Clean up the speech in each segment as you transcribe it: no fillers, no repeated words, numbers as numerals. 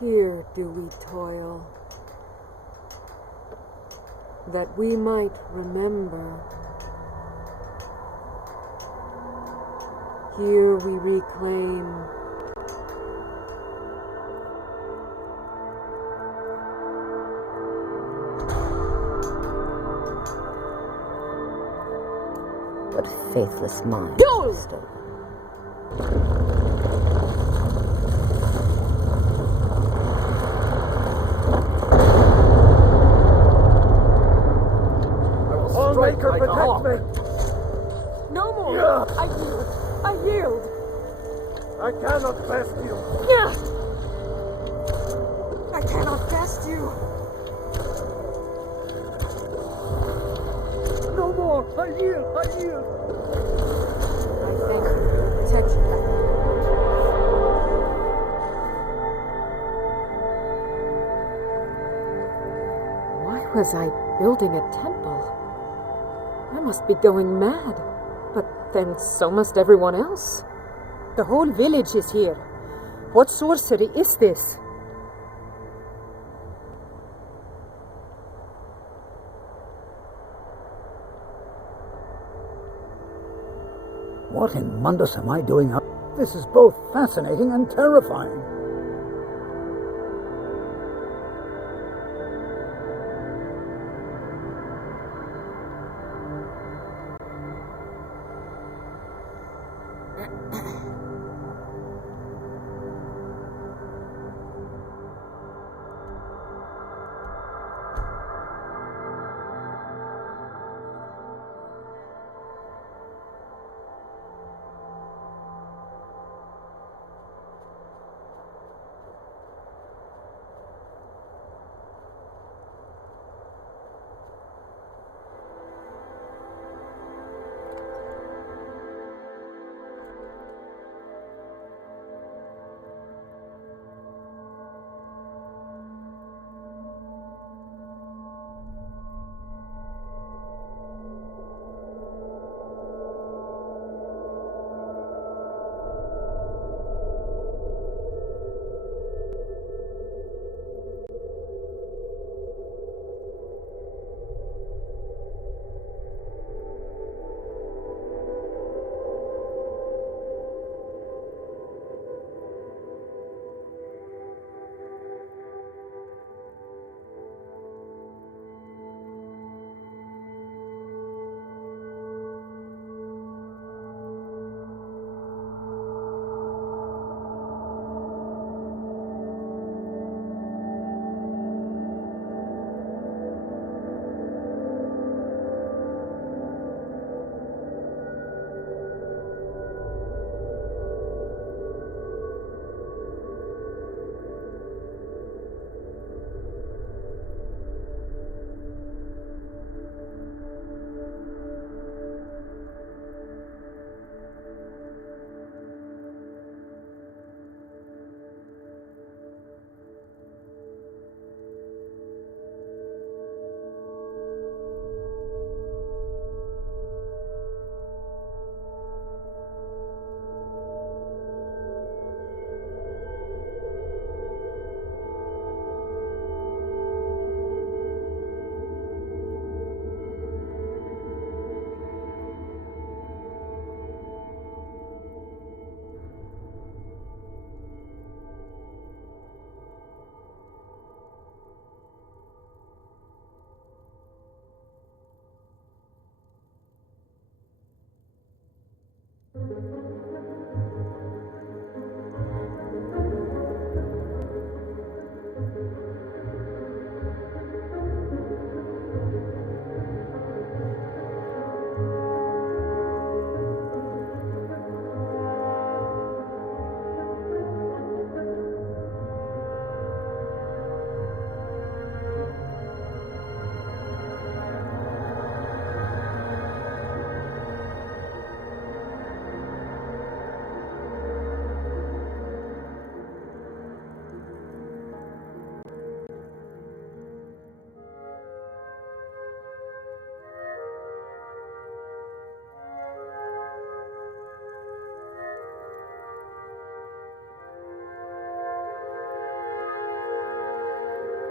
Here do we toil, that we might remember. Here we reclaim. What faithless mind. Maker, protect me! No more! I yield! I yield! I cannot best you! I cannot best you! No more! I yield! I yield! I thank you for your protection, Captain. Why was I building a temple? I must be going mad. But then so must everyone else. The whole village is here. What sorcery is this? What in Mundus am I doing up? This is both fascinating and terrifying.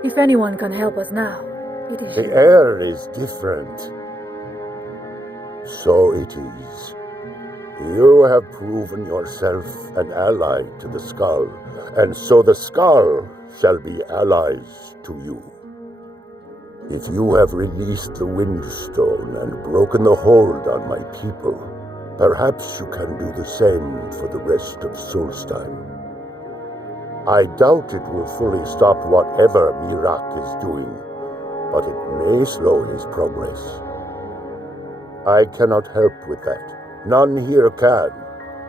If anyone can help us now, it is The you. air is different. So it is. You have proven yourself an ally to the Skull, and so the Skull shall be allies to you. If you have released the Windstone and broken the hold on my people, perhaps you can do the same for the rest of Solstheim. I doubt it will fully stop whatever Mirak is doing, but it may slow his progress. I cannot help with that. None here can.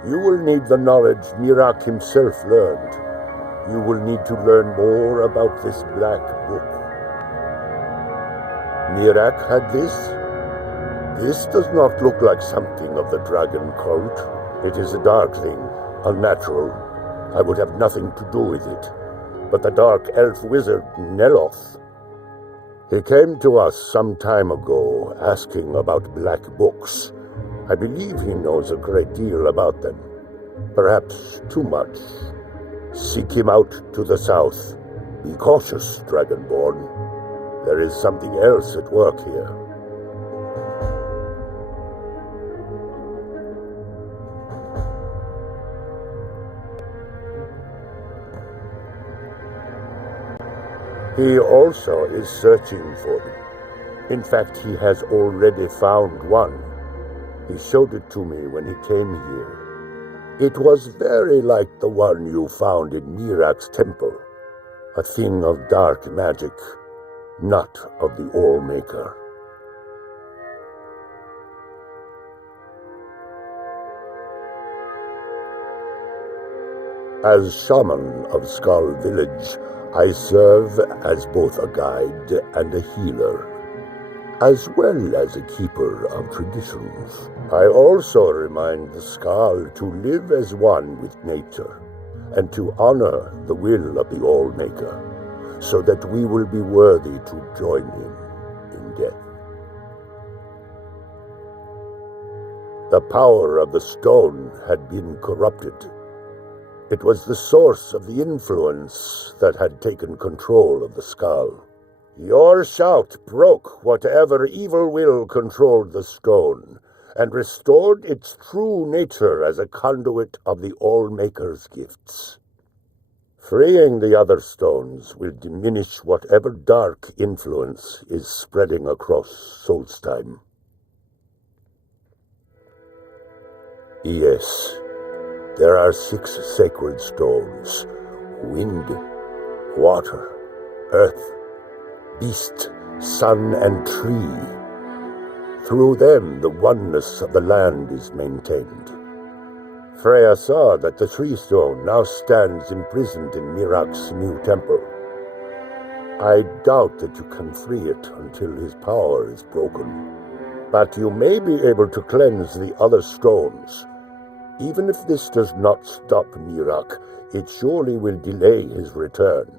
You will need the knowledge Mirak himself learned. You will need to learn more about this black book. Mirak had this? This does not look like something of the dragon cult. It is a dark thing, unnatural. I would have nothing to do with it. But the dark elf wizard, Neloth, he came to us some time ago asking about black books. I believe he knows a great deal about them. Perhaps too much. Seek him out to the south. Be cautious, Dragonborn. There is something else at work here. He also is searching for them. In fact, he has already found one. He showed it to me when he came here. It was very like the one you found in Mirak's temple. A thing of dark magic, not of the All-Maker. As shaman of Skull Village, I serve as both a guide and a healer, as well as a keeper of traditions. I also remind the Skull to live as one with nature, and to honor the will of the All-Maker, so that we will be worthy to join him in death. The power of the stone had been corrupted. It was the source of the influence that had taken control of the Skull. Your shout broke whatever evil will controlled the stone, and restored its true nature as a conduit of the All-Maker's gifts. Freeing the other stones will diminish whatever dark influence is spreading across Solstheim. Yes. There are 6 sacred stones: wind, water, earth, beast, sun, and tree. Through them, the oneness of the land is maintained. Freya saw that the tree stone now stands imprisoned in Mirak's new temple. I doubt that you can free it until his power is broken. But you may be able to cleanse the other stones. Even if this does not stop Mirak, it surely will delay his return.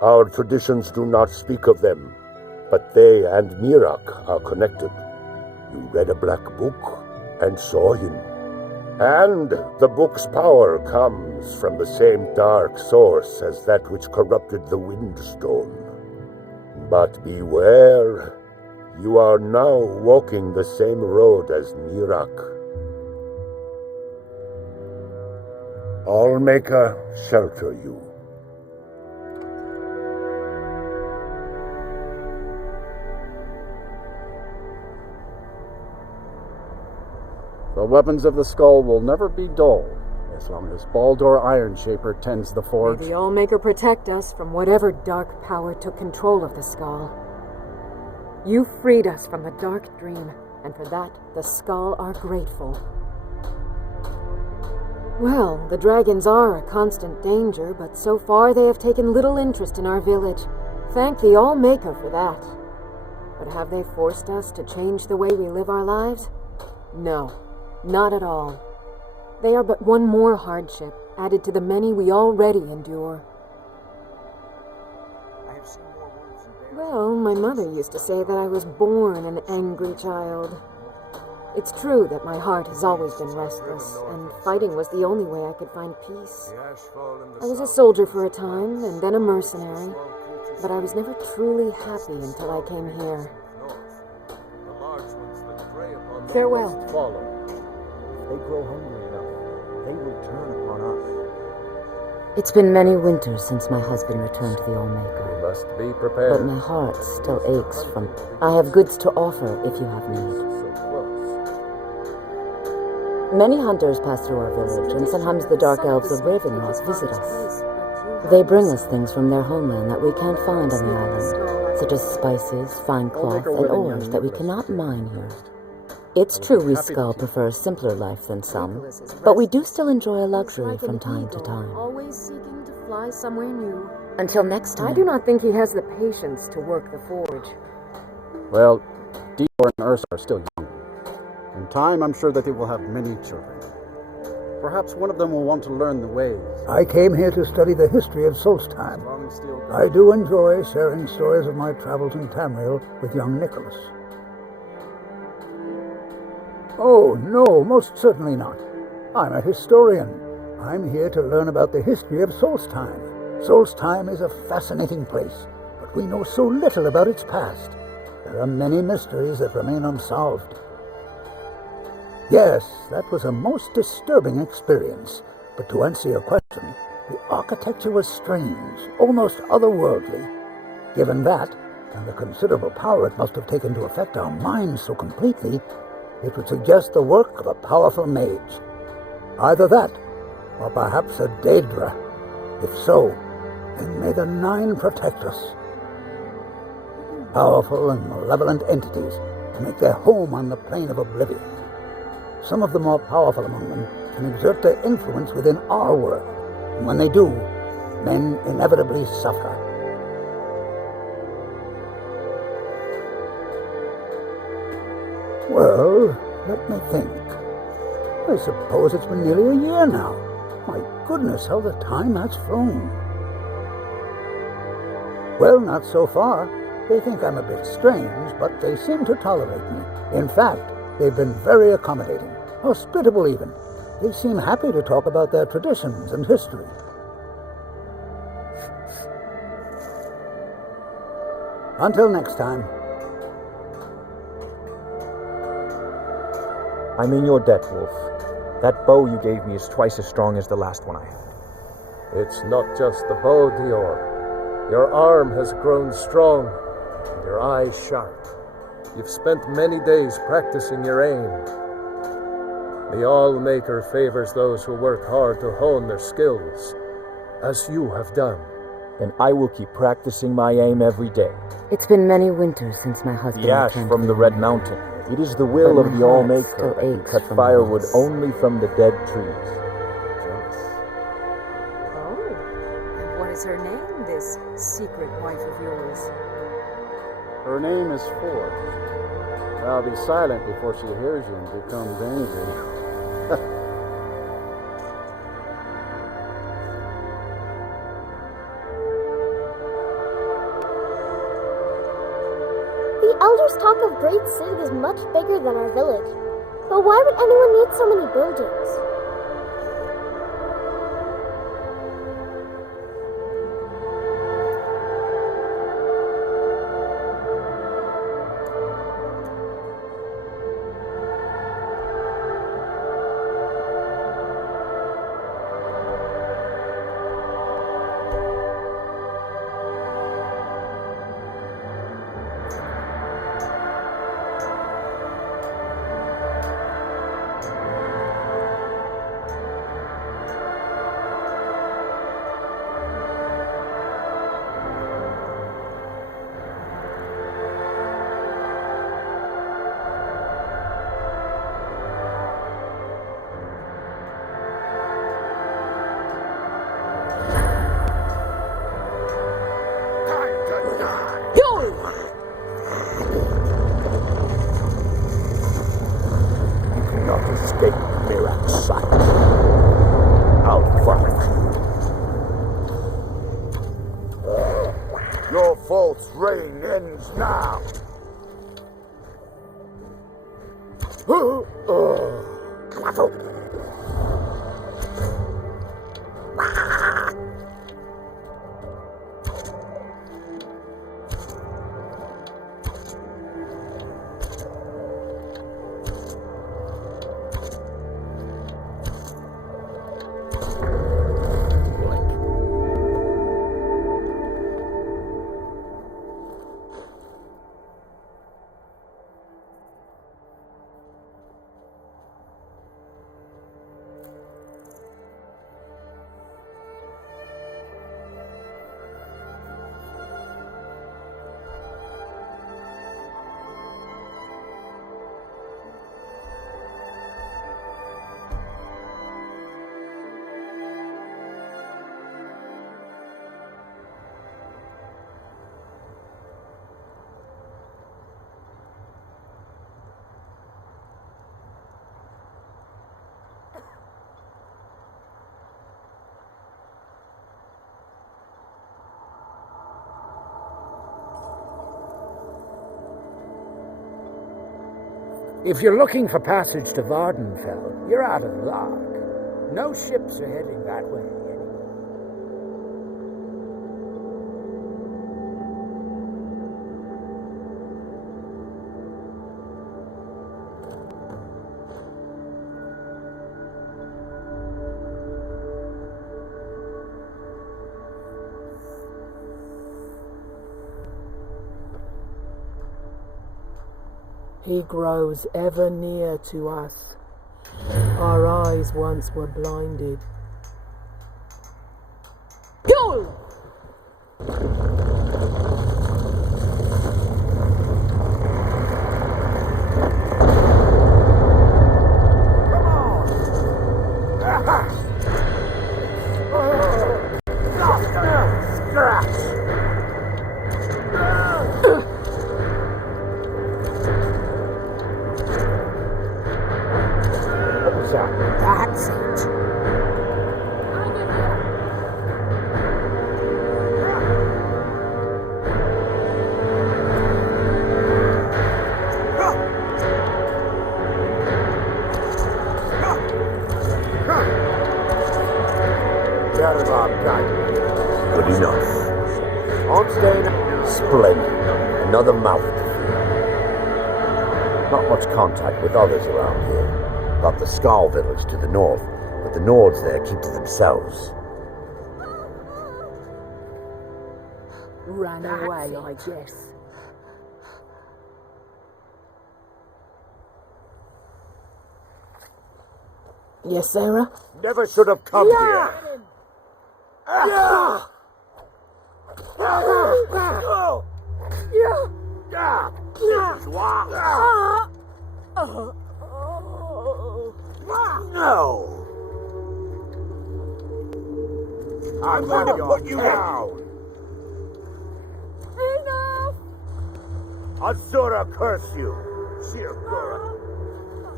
Our traditions do not speak of them, but they and Mirak are connected. You read a black book and saw him. And the book's power comes from the same dark source as that which corrupted the Windstone. But beware. You are now walking the same road as Mirak. All-Maker, shelter you. The weapons of the Skull will never be dull, as long as Baldur Ironshaper tends the forge. May the All-Maker protect us from whatever dark power took control of the Skull. You freed us from the dark dream, and for that, the Skull are grateful. Well, the dragons are a constant danger, but so far they have taken little interest in our village. Thank the All-Maker for that. But have they forced us to change the way we live our lives? No, not at all. They are but one more hardship, added to the many we already endure. Well, my mother used to say that I was born an angry child. It's true that my heart has always been restless, and fighting was the only way I could find peace. I was a soldier for a time, and then a mercenary, but I was never truly happy until I came here. Farewell. Follow. If they grow hungry enough, they will turn upon us. It's been many winters since my husband returned to the All-Maker. You must be But prepared. my heart still aches from... I have goods to offer if you have need. So close. Many hunters pass through our village, and sometimes the dark elves of Ravenloft visit us. They bring us things from their homeland that we can't find on the island, such as spices, fine cloth, and ores that we cannot mine here. It's true we Skull prefer a simpler life than some, but we do still enjoy a luxury from time to time. Always seeking to fly somewhere new. Until next time. I do not think he has the patience to work the forge. Well, Dior and Ursa are still young. In time, I'm sure that they will have many children. Perhaps one of them will want to learn the ways. I came here to study the history of Solstheim. Long steel I do enjoy sharing stories of my travels in Tamriel with young Nicholas. Oh, no, most certainly not. I'm a historian. I'm here to learn about the history of Solstheim. Solstheim is a fascinating place, but we know so little about its past. There are many mysteries that remain unsolved. Yes, that was a most disturbing experience, but to answer your question, the architecture was strange, almost otherworldly. Given that, and the considerable power it must have taken to affect our minds so completely, it would suggest the work of a powerful mage. Either that, or perhaps a Daedra. If so, then may the Nine protect us. Powerful and malevolent entities to make their home on the plane of oblivion. Some of the more powerful among them can exert their influence within our world, and when they do, men inevitably suffer. Well, let me think. I suppose it's been nearly a year now. My goodness, how the time has flown. Well, not so far. They think I'm a bit strange, but they seem to tolerate me. In fact, they've been very accommodating, hospitable even. They seem happy to talk about their traditions and history. Until next time. I'm in your debt, Wolf. That bow you gave me is twice as strong as the last one I had. It's not just the bow, Dior. Your arm has grown strong, and your eyes sharp. You've spent many days practicing your aim. The All-Maker favors those who work hard to hone their skills, as you have done. Then I will keep practicing my aim every day. It's been many winters since my husband The ash returned from to the Red Mountain. It is the will But of my the heart All-Maker still that you aches cut from firewood this. only from the dead trees. Oh, and what is her name, this secret wife of yours? Her name is Forge. I'll be silent before she hears you and becomes angry. The elders talk of Great City is much bigger than our village. But why would anyone need so many buildings? Escape Mirax's sight. I'll find you. Your false reign ends now. If you're looking for passage to Vardenfell, you're out of luck. No ships are heading that way anymore. He grows ever near to us. Our eyes once were blinded. Fuel! That's it. Good enough. Splendid. Another mouth to feed. Not much contact with others around here. Got the Skull village to the north, but the Nords there keep to themselves. Ran away, I guess. Yes, Sarah? Never should have come here. No! I'm going to put you down! Enough! Azura curse you! Shirgura.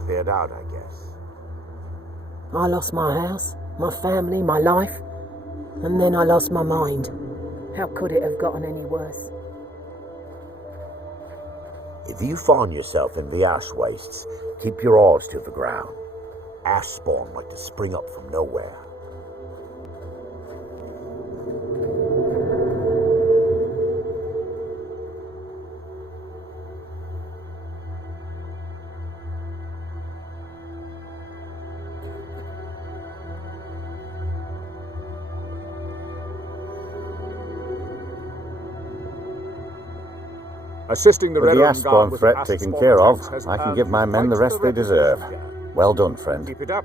Cleared out, I guess. I lost my house, my family, my life, and then I lost my mind. How could it have gotten any worse? If you find yourself in the ash wastes, keep your oars to the ground. Ash spawn like to spring up from nowhere. Assisting the With the Red Ashbourne threat taken care of, I can give my men the rest they deserve. Well done, friend. Keep it up.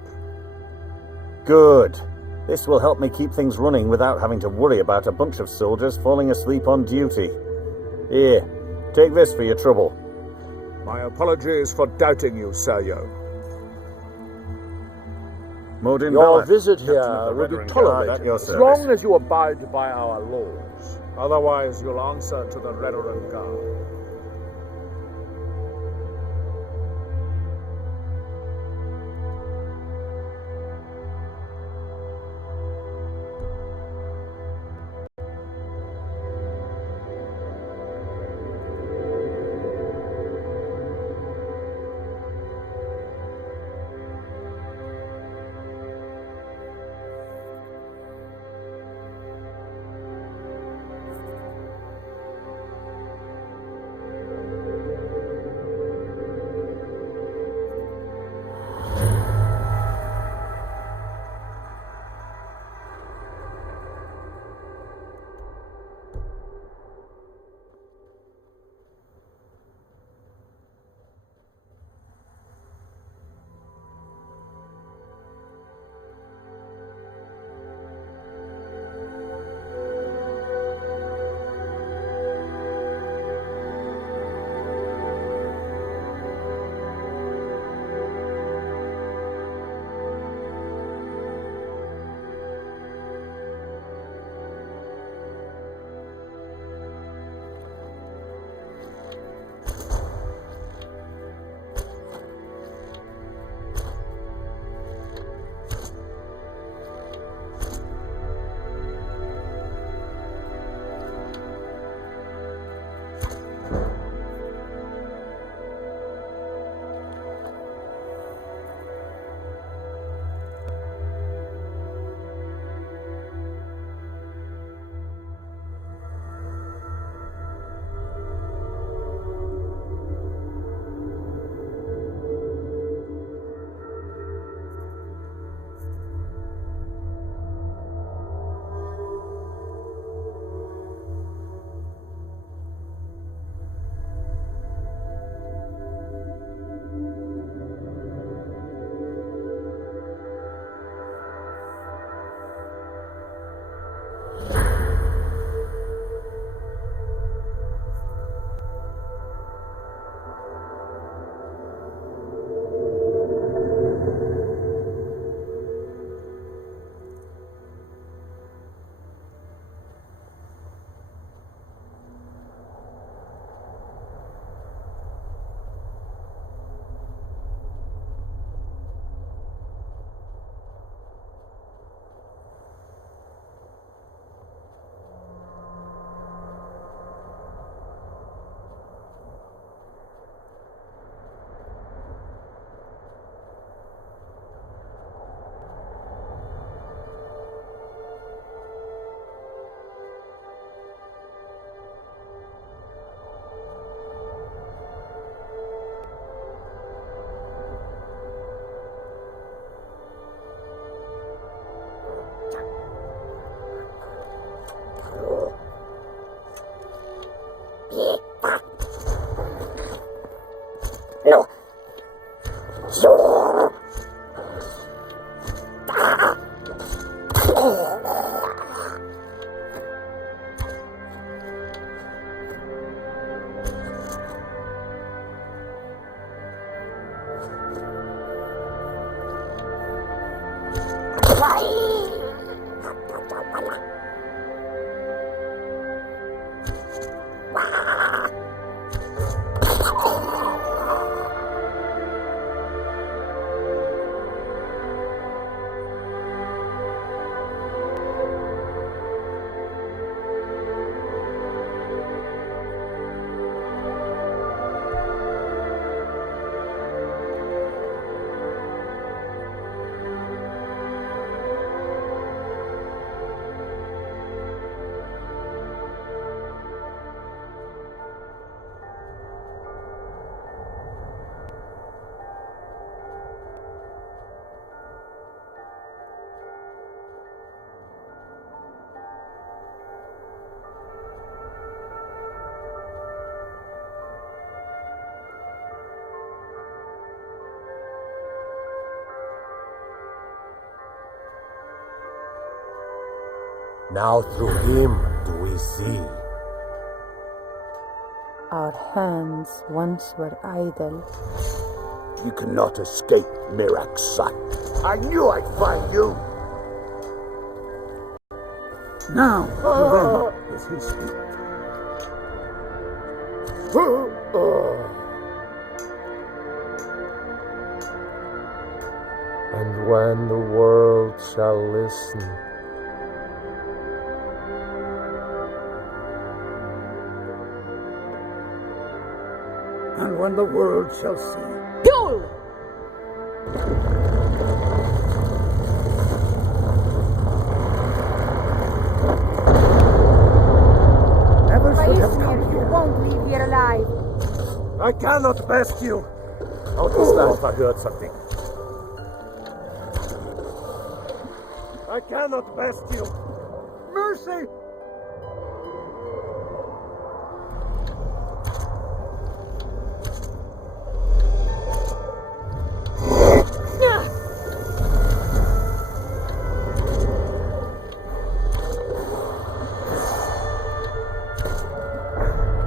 Good. This will help me keep things running without having to worry about a bunch of soldiers falling asleep on duty. Here, take this for your trouble. My apologies for doubting you, Seryo. Modin Your Bellet, visit Captain here of the will be Red Ring Guard, tolerated at your as service. long as you abide by our laws. Otherwise, you'll answer to the Redoran Guard. Now through him do we see. Our hands once were idle. You cannot escape Mirak's sight. I knew I'd find you. Now, to them does he speak. And when the world shall listen, and when the world shall see. Yule! Never should have come You here. won't leave here alive. I cannot best you. How does that? I heard something. I cannot best you. Mercy!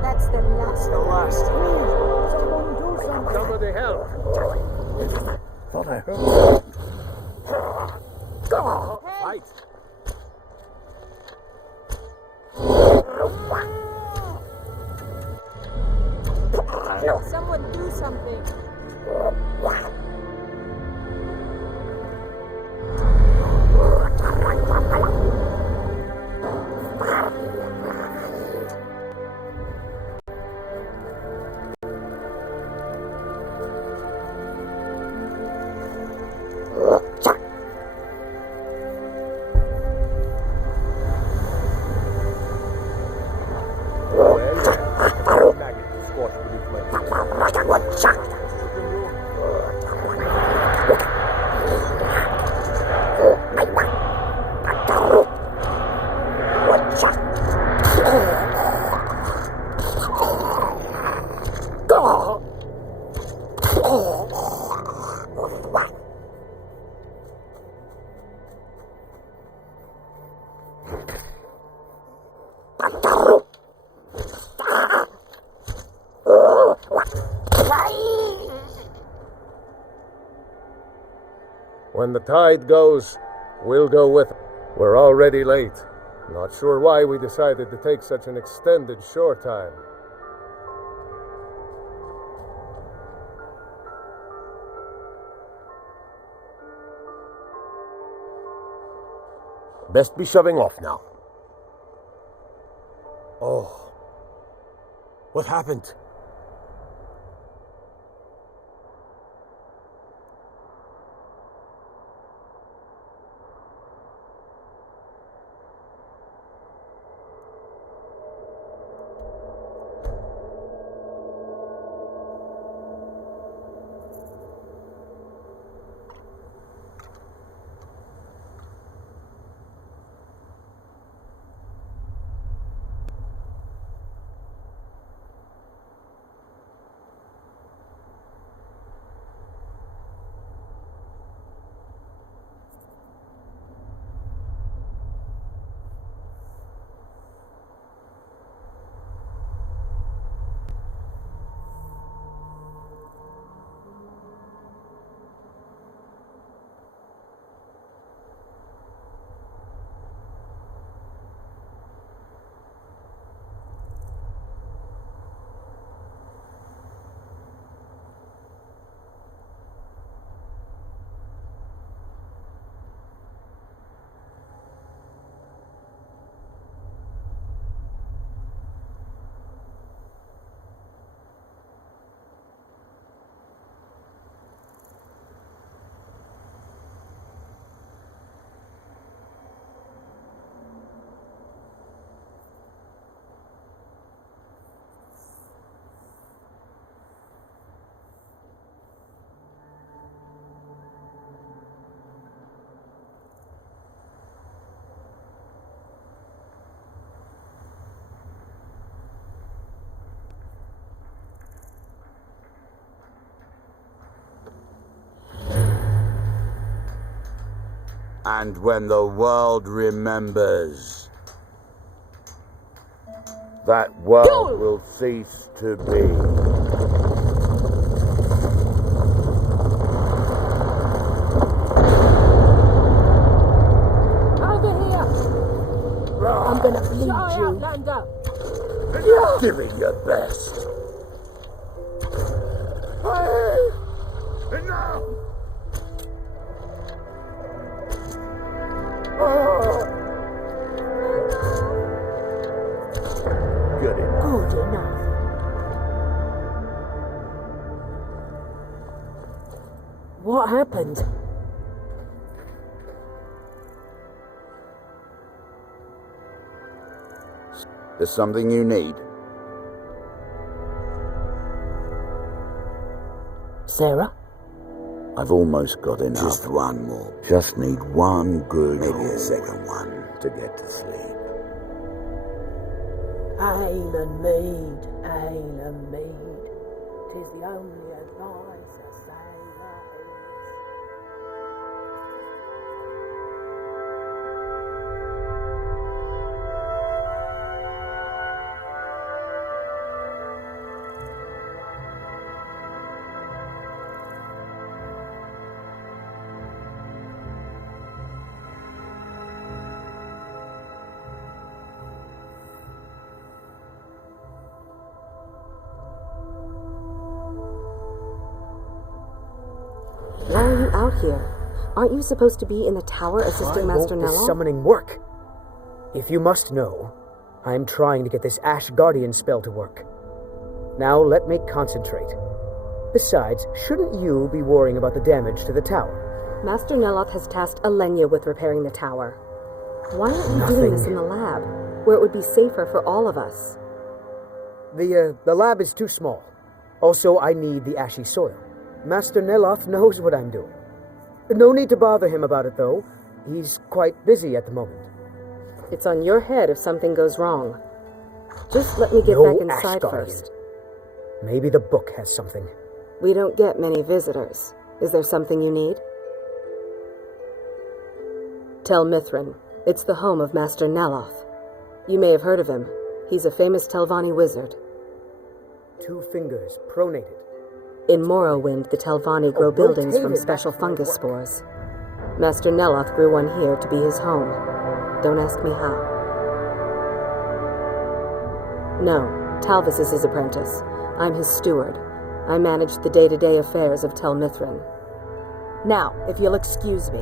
That's the last. The last. Someone do something! Somebody help. Thought I heard. Fight. Someone do something. When the tide goes, we'll go with it. We're already late. Not sure why we decided to take such an extended shore time. Best be shoving off now. Oh. What happened? And when the world remembers, that world will cease to be. I'm gonna bleed you. Outlander. Give it your best. Enough! Good enough. Good enough. What happened? There's something you need. Sarah? I've almost got enough. Just one more. Just need one good, maybe a second one, to get to sleep. Ale and mead, ale and mead. 'Tis the only advice a sailor Why are you out here? Aren't you supposed to be in the tower assisting Master Won't this Nello? summoning work? If you must know, I am trying to get this Ash Guardian spell to work. Now let me concentrate. Besides, shouldn't you be worrying about the damage to the tower? Master Neloth has tasked Alenia with repairing the tower. Why aren't you doing this in the lab, where it would be safer for all of us? The lab is too small. Also, I need the ashy soil. Master Neloth knows what I'm doing. No need to bother him about it, though. He's quite busy at the moment. It's on your head if something goes wrong. Just let me get back inside first. Maybe the book has something. We don't get many visitors. Is there something you need? Tel Mithrin. It's the home of Master Neloth. You may have heard of him. He's a famous Telvanni wizard. 2 fingers, pronated. In Morrowind, the Telvanni grow buildings from special fungus spores. Master Neloth grew one here to be his home. Don't ask me how. No, Talvis is his apprentice. I'm his steward. I manage the day-to-day affairs of Tel Mithrin. Now, if you'll excuse me.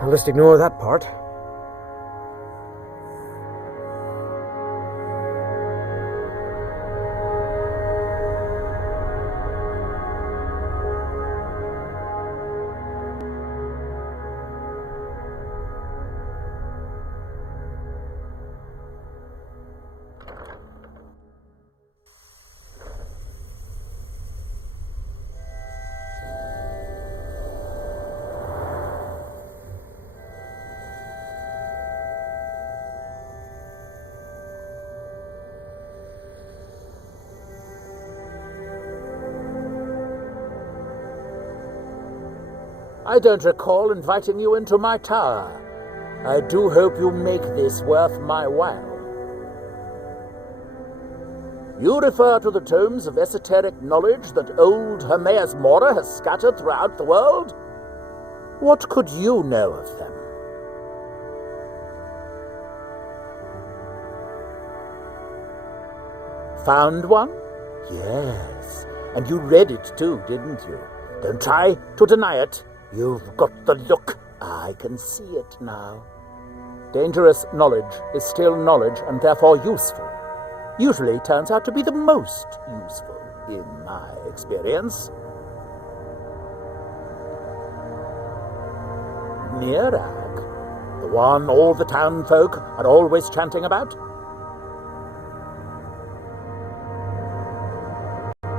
I'll just ignore that part. I don't recall inviting you into my tower. I do hope you make this worth my while. You refer to the tomes of esoteric knowledge that old Hermaeus Mora has scattered throughout the world? What could you know of them? Found one? Yes. And you read it too, didn't you? Don't try to deny it. You've got the look. I can see it now. Dangerous knowledge is still knowledge and therefore useful. Usually turns out to be the most useful, in my experience. Mirag? The one all the town folk are always chanting about?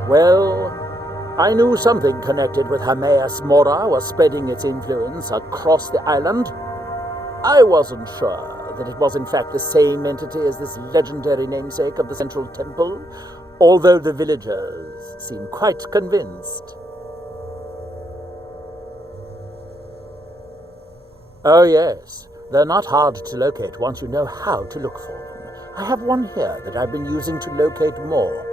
Well, I knew something connected with Hermaeus Mora was spreading its influence across the island. I wasn't sure that it was in fact the same entity as this legendary namesake of the central temple, although the villagers seem quite convinced. Oh yes, they're not hard to locate once you know how to look for them. I have one here that I've been using to locate more.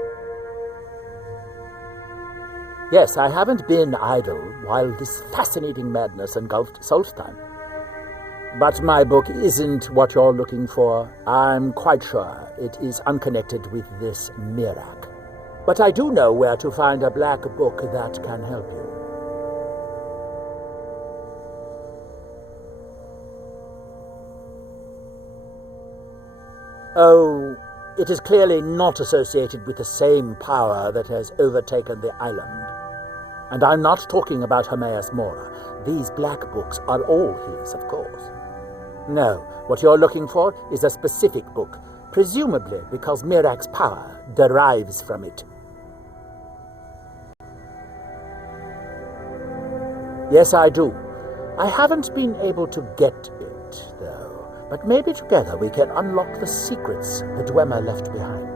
Yes, I haven't been idle while this fascinating madness engulfed Solstheim. But my book isn't what you're looking for. I'm quite sure it is unconnected with this Mirag. But I do know where to find a black book that can help you. Oh, it is clearly not associated with the same power that has overtaken the island. And I'm not talking about Hermaeus Mora. These black books are all his, of course. No, what you're looking for is a specific book, presumably because Mirag's power derives from it. Yes, I do. I haven't been able to get it, though, but maybe together we can unlock the secrets the Dwemer left behind.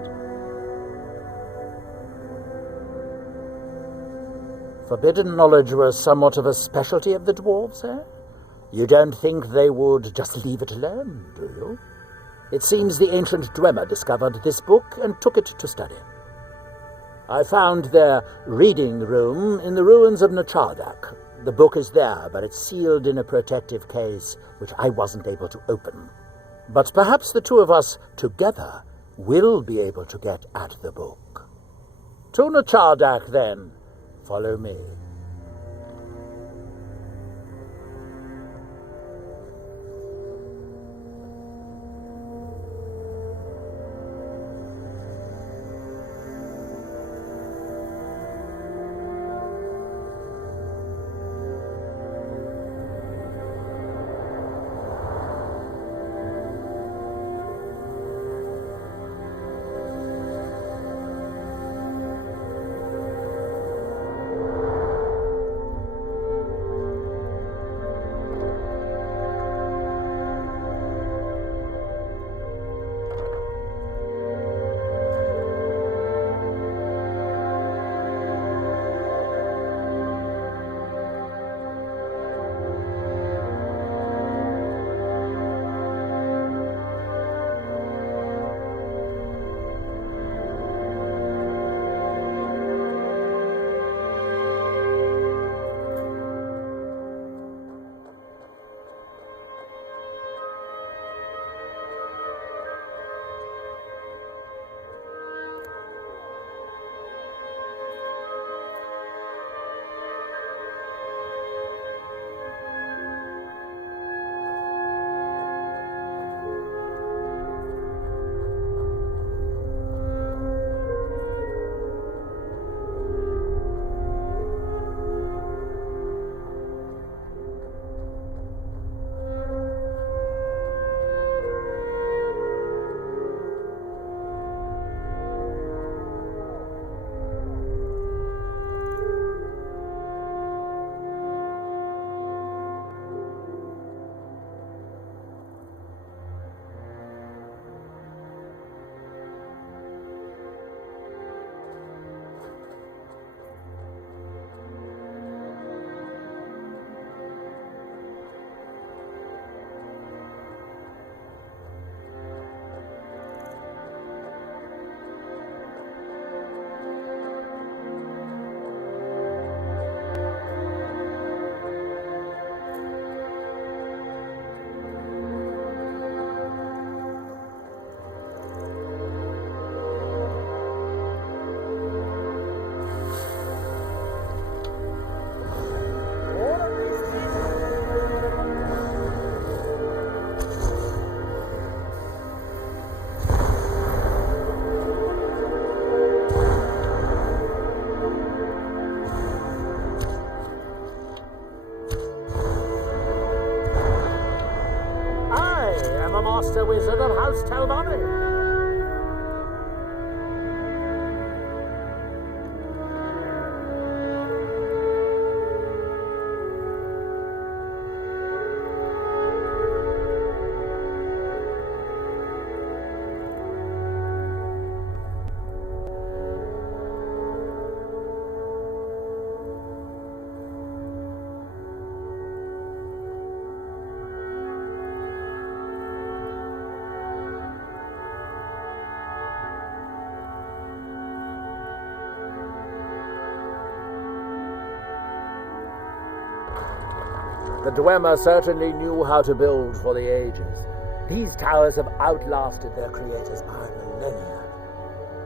Forbidden knowledge was somewhat of a specialty of the dwarves, eh? You don't think they would just leave it alone, do you? It seems the ancient Dwemer discovered this book and took it to study. I found their reading room in the ruins of Nachardak. The book is there, but it's sealed in a protective case, which I wasn't able to open. But perhaps the two of us, together, will be able to get at the book. To Nachardak, then. Follow me. Master Wizard of House Talmani. The Dwemer certainly knew how to build for the ages. These towers have outlasted their creators by millennia.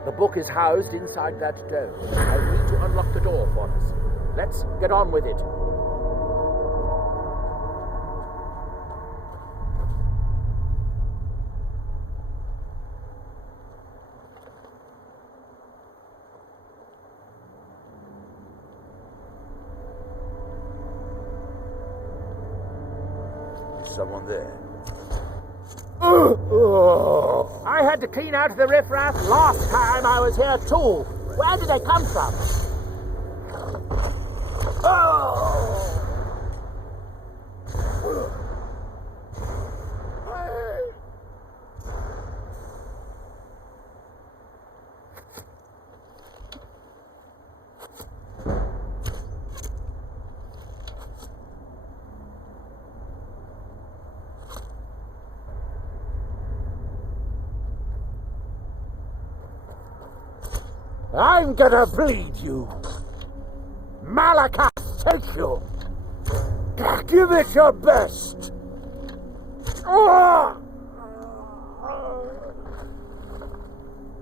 The book is housed inside that dome. I need to unlock the door for us. Let's get on with it. Someone there. I had to clean out the riffraff last time I was here too. Where did they come from? I'm gonna bleed you. Malakas, take you. Give it your best.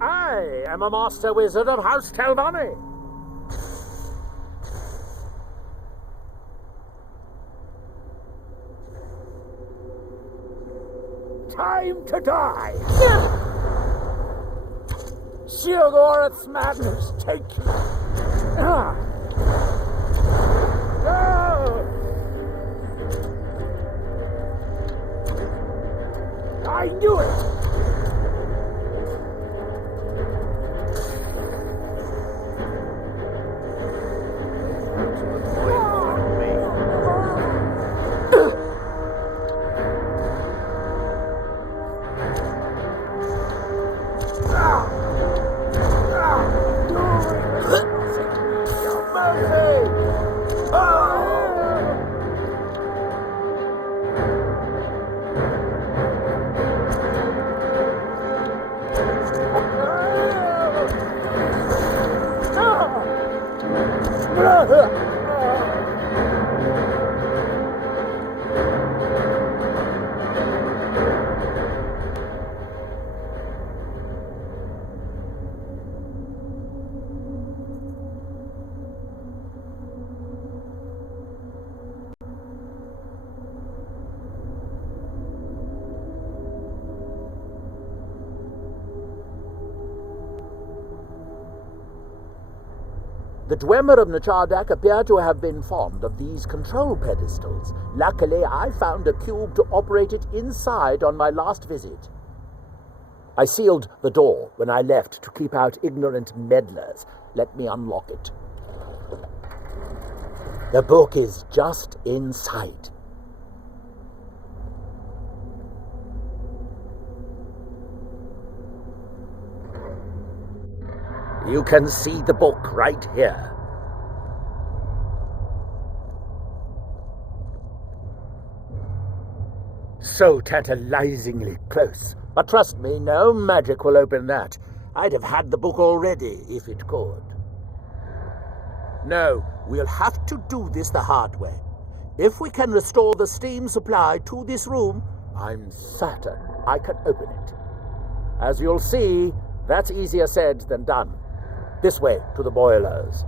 I am a Master Wizard of House Talmani. Time to die. Shilgoreth's madness, take you. I knew it! The Dwemer of Nachardak appear to have been fond of these control pedestals. Luckily, I found a cube to operate it inside on my last visit. I sealed the door when I left to keep out ignorant meddlers. Let me unlock it. The book is just inside. You can see the book right here. So tantalizingly close. But trust me, no magic will open that. I'd have had the book already if it could. No, we'll have to do this the hard way. If we can restore the steam supply to this room, I'm certain I can open it. As you'll see, that's easier said than done. This way to the boilers.